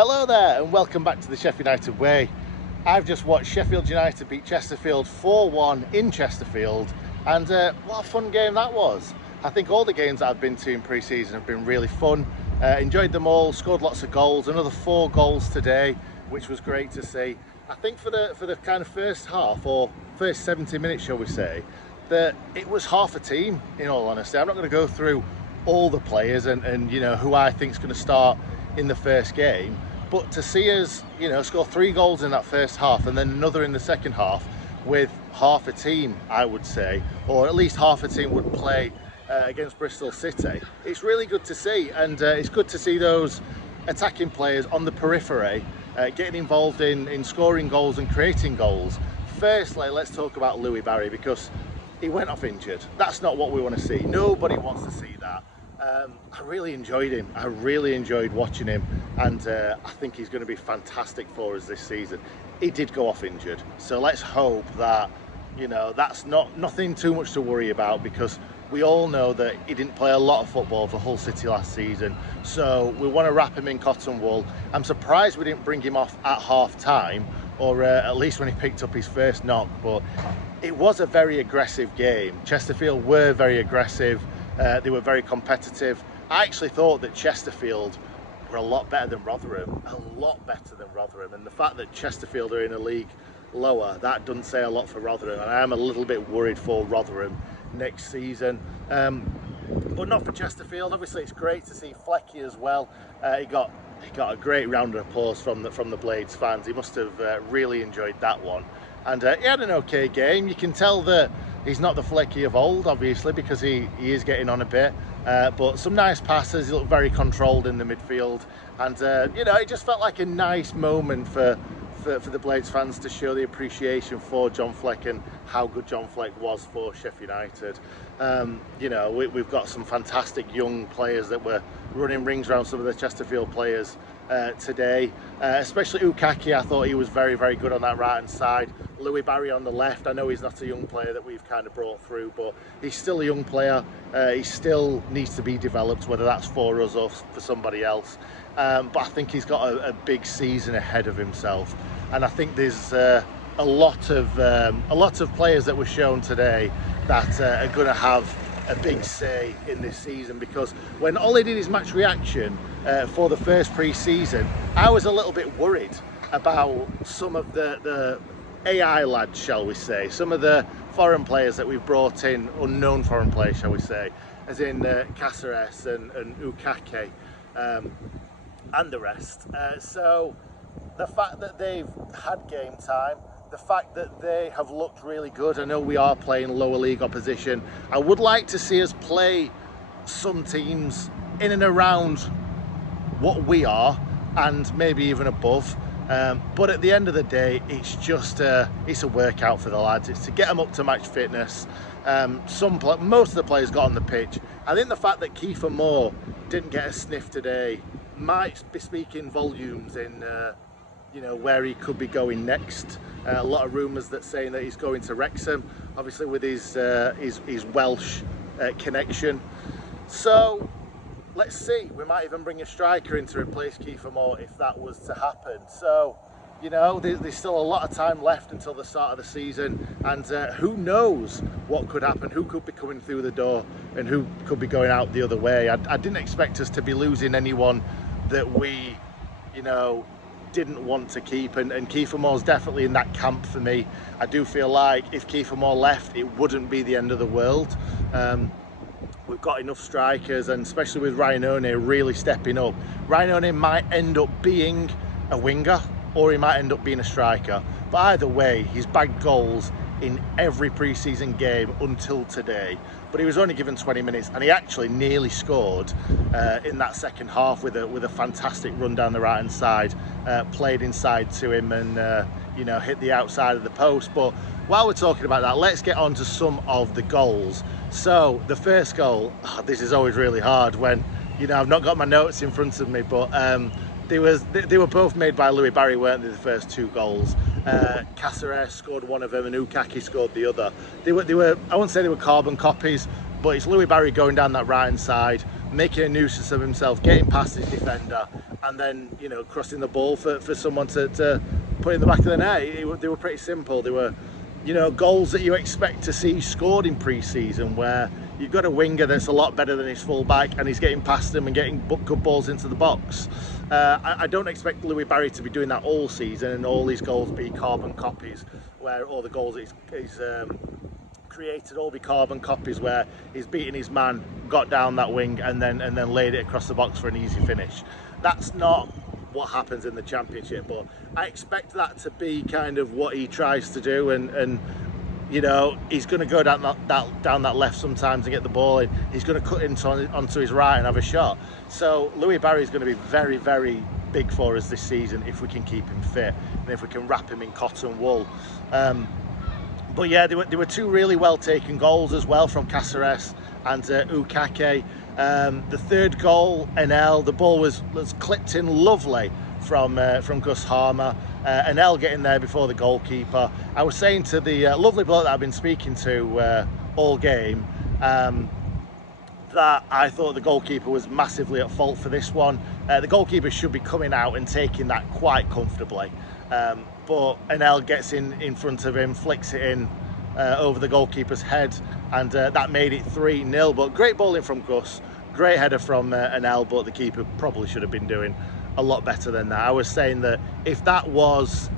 Hello there and welcome back to the Sheff United Way. I've just watched Sheffield United beat Chesterfield 4-1 in Chesterfield, and what a fun game that was. I think all the games that I've been to in pre-season have been really fun. Enjoyed them all, scored lots of goals, another 4 goals today, which was great to see. I think for the kind of first half, or first 70 minutes shall we say, that it was half a team, in all honesty. I'm not going to go through all the players and you know who I think is going to start in the first game, but to see us, you know, score 3 goals in that first half and then another in the second half with half a team, I would say, or at least half a team would play against Bristol City. It's really good to see, and it's good to see those attacking players on the periphery getting involved in scoring goals and creating goals. Firstly, let's talk about Louis Barry, because he went off injured. That's not what we want to see. Nobody wants to see that. I really enjoyed him. I really enjoyed watching him, and I think he's going to be fantastic for us this season. He did go off injured, so let's hope that, you know, that's nothing too much to worry about, because we all know that he didn't play a lot of football for Hull City last season, so we want to wrap him in cotton wool. I'm surprised we didn't bring him off at half time, or at least when he picked up his first knock, but it was a very aggressive game. Chesterfield were very aggressive. They were very competitive. I actually thought that Chesterfield were a lot better than Rotherham, and the fact that Chesterfield are in a league lower, that doesn't say a lot for Rotherham, and I am a little bit worried for Rotherham next season. But not for Chesterfield. Obviously it's great to see Fleck as well. He got a great round of applause from the Blades fans. He must have really enjoyed that one, and he had an okay game. You can tell that he's not the Flecky of old, obviously, because he is getting on a bit, but some nice passes. He looked very controlled in the midfield, and you know, it just felt like a nice moment for the Blades fans to show the appreciation for John Fleck and how good John Fleck was for Sheff United. You know, we've got some fantastic young players that were running rings around some of the Chesterfield players today, especially Ukaki. I thought he was very, very good on that right hand side. Louis Barry on the left. I know he's not a young player that we've kind of brought through, but he's still a young player. He still needs to be developed, whether that's for us or for somebody else. But I think he's got a big season ahead of himself, and I think there's a lot of players that were shown today that are going to have a big say in this season, because when Ollie did his match reaction for the first pre-season, I was a little bit worried about some of the AI lads, shall we say, some of the foreign players that we've brought in, unknown foreign players, shall we say, as in Cáceres and Ukake and the rest. So the fact that they've had game time, the fact that they have looked really good. I know we are playing lower league opposition. I would like to see us play some teams in and around what we are, and maybe even above. But at the end of the day, it's just it's a workout for the lads. It's to get them up to match fitness. Most of the players got on the pitch. I think the fact that Kefir Moore didn't get a sniff today might be speaking volumes in you know, where he could be going next. A lot of rumours that saying that he's going to Wrexham, obviously with his Welsh connection. So let's see, we might even bring a striker in to replace Kefir Moore if that was to happen. So, you know, there's still a lot of time left until the start of the season, and who knows what could happen, who could be coming through the door and who could be going out the other way. I didn't expect us to be losing anyone that we, you know, didn't want to keep, and Kefir Moore's definitely in that camp for me. I do feel like if Kefir Moore left, it wouldn't be the end of the world. We've got enough strikers, and especially with Ryan O'Neill really stepping up. Ryan O'Neill might end up being a winger, or he might end up being a striker, but either way, he's bagged goals in every pre-season game until today. But he was only given 20 minutes, and he actually nearly scored in that second half with a fantastic run down the right hand side, played inside to him, and you know, hit the outside of the post. But while we're talking about that, let's get on to some of the goals. So the first goal, this is always really hard when, you know, I've not got my notes in front of me, but they were both made by Louis Barry, weren't they, the first 2 goals? Cáceres scored one of them and Ukaki scored the other. They were I wouldn't say they were carbon copies, but it's Louis Barry going down that right hand side, making a nuisance of himself, getting past his defender, and then, you know, crossing the ball for someone to put in the back of the net. They were pretty simple. They were, you know, goals that you expect to see scored in pre-season, where you've got a winger that's a lot better than his full-back and he's getting past them and getting good balls into the box. I don't expect Louis Barry to be doing that all season and all his goals be carbon copies, where all the goals he's created all be carbon copies, where he's beaten his man, got down that wing and then laid it across the box for an easy finish. That's not what happens in the Championship, but I expect that to be kind of what he tries to do, and you know, he's going to go down that left sometimes and get the ball in. He's going to cut onto his right and have a shot. So Louis Barry is going to be very, very big for us this season if we can keep him fit and if we can wrap him in cotton wool. But yeah, there were two really well taken goals as well from Cáceres and Ukake. The third goal, NL, the ball was clipped in lovely from Gus Harmer. NL getting there before the goalkeeper. I was saying to the lovely bloke that I've been speaking to all game that I thought the goalkeeper was massively at fault for this one. The goalkeeper should be coming out and taking that quite comfortably. But NL gets in front of him, flicks it in over the goalkeeper's head, and that made it 3-0. But great bowling from Gus, great header from NL, but the keeper probably should have been doing a lot better than that. I was saying that if that was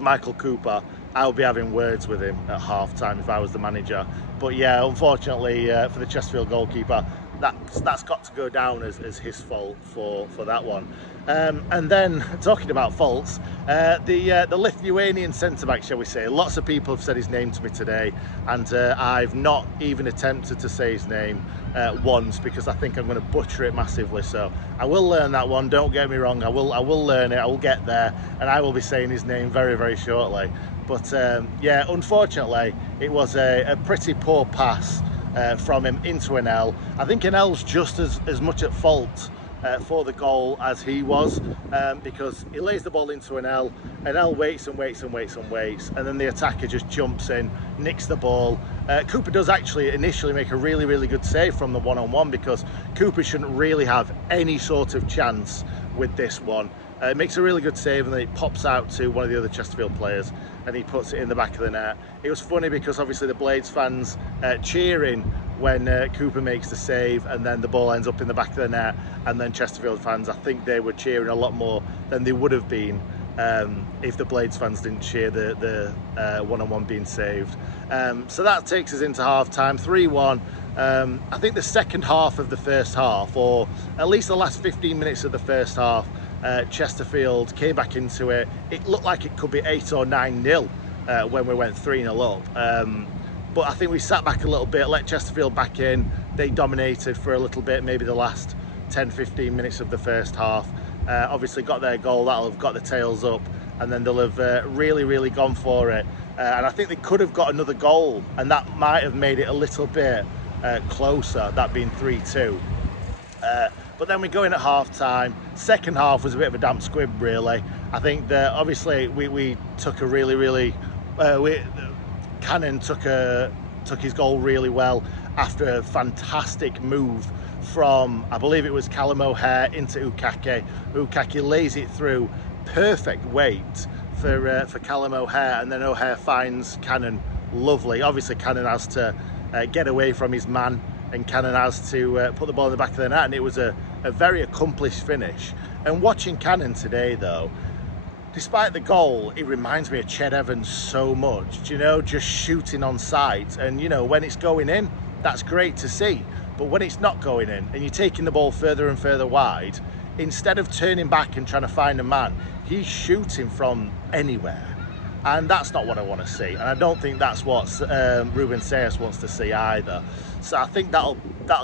Michael Cooper, I would be having words with him at half time if I was the manager. But yeah, unfortunately for the Chesterfield goalkeeper, that's got to go down as his fault for that one. And then talking about faults, the Lithuanian centre-back, shall we say, lots of people have said his name to me today, and I've not even attempted to say his name once, because I think I'm going to butcher it massively. So I will learn that one, don't get me wrong. I will learn it, I will get there, and I will be saying his name very, very shortly. But yeah, unfortunately it was a pretty poor pass from him into NL. I think NL's just as much at fault for the goal as he was, because he lays the ball into NL waits and waits and waits and waits, and then the attacker just jumps in, nicks the ball. Cooper does actually initially make a really, really good save from the one-on-one, because Cooper shouldn't really have any sort of chance with this one. It makes a really good save, and then it pops out to one of the other Chesterfield players and he puts it in the back of the net. It was funny because obviously the Blades fans cheering when Cooper makes the save, and then the ball ends up in the back of the net, and then Chesterfield fans, I think they were cheering a lot more than they would have been if the Blades fans didn't cheer the one-on-one being saved. So that takes us into half-time, 3-1. I think the second half of the first half, or at least the last 15 minutes of the first half, Chesterfield came back into it. It looked like it could be 8 or 9-0 when we went 3-0 up. But I think we sat back a little bit, let Chesterfield back in. They dominated for a little bit, maybe the last 10-15 minutes of the first half. Obviously got their goal, that'll have got the tails up, and then they'll have really, really gone for it. And I think they could have got another goal, and that might have made it a little bit closer, that being 3-2. But then we go in at half-time. Second half was a bit of a damp squib, really. I think that obviously we took a really, Cannon took his goal really well after a fantastic move from, I believe it was Callum O'Hare into Ukake. Ukake lays it through, perfect weight for Callum O'Hare, and then O'Hare finds Cannon lovely. Obviously Cannon has to get away from his man, and Cannon has to put the ball in the back of the net, and it was a very accomplished finish. And watching Cannon today though, despite the goal, it reminds me of Ched Evans so much, you know, just shooting on sight. And you know, when it's going in, that's great to see, but when it's not going in and you're taking the ball further and further wide, instead of turning back and trying to find a man, he's shooting from anywhere. And that's not what I want to see, and I don't think that's what Ruben Sayas wants to see either. So I think that'll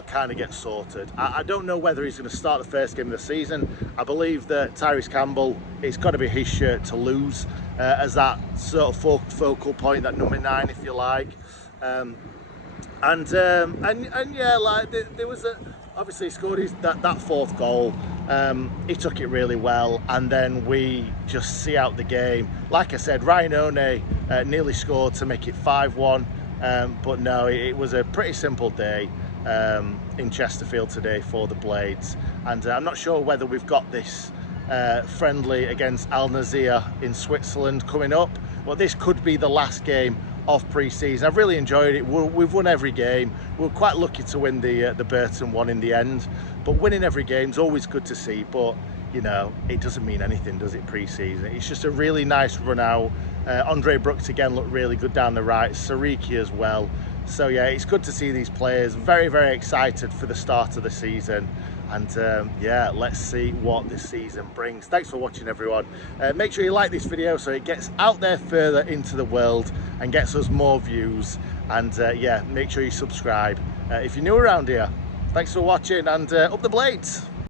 kind of get sorted. I don't know whether he's going to start the first game of the season. I believe that Tyrese Campbell, it's got to be his shirt to lose as that sort of focal point, that number 9, if you like. And yeah, like there was obviously he scored that fourth goal. He took it really well, and then we just see out the game. Like I said, Ryan One nearly scored to make it 5-1, but no, it was a pretty simple day. in Chesterfield today for the Blades, and I'm not sure whether we've got this friendly against Al Nazir in Switzerland coming up, but this could be the last game of pre-season. I've really enjoyed it. We've won every game. We're quite lucky to win the Burton one in the end, but winning every game is always good to see. But you know, it doesn't mean anything, does it, pre-season? It's just a really nice run out. Andre Brooks again looked really good down the right, Sariki as well. So yeah, it's good to see these players. Very, very excited for the start of the season. And yeah, let's see what this season brings. Thanks for watching, everyone. Make sure you like this video so it gets out there further into the world and gets us more views. And yeah, make sure you subscribe if you're new around here. Thanks for watching, and up the Blades.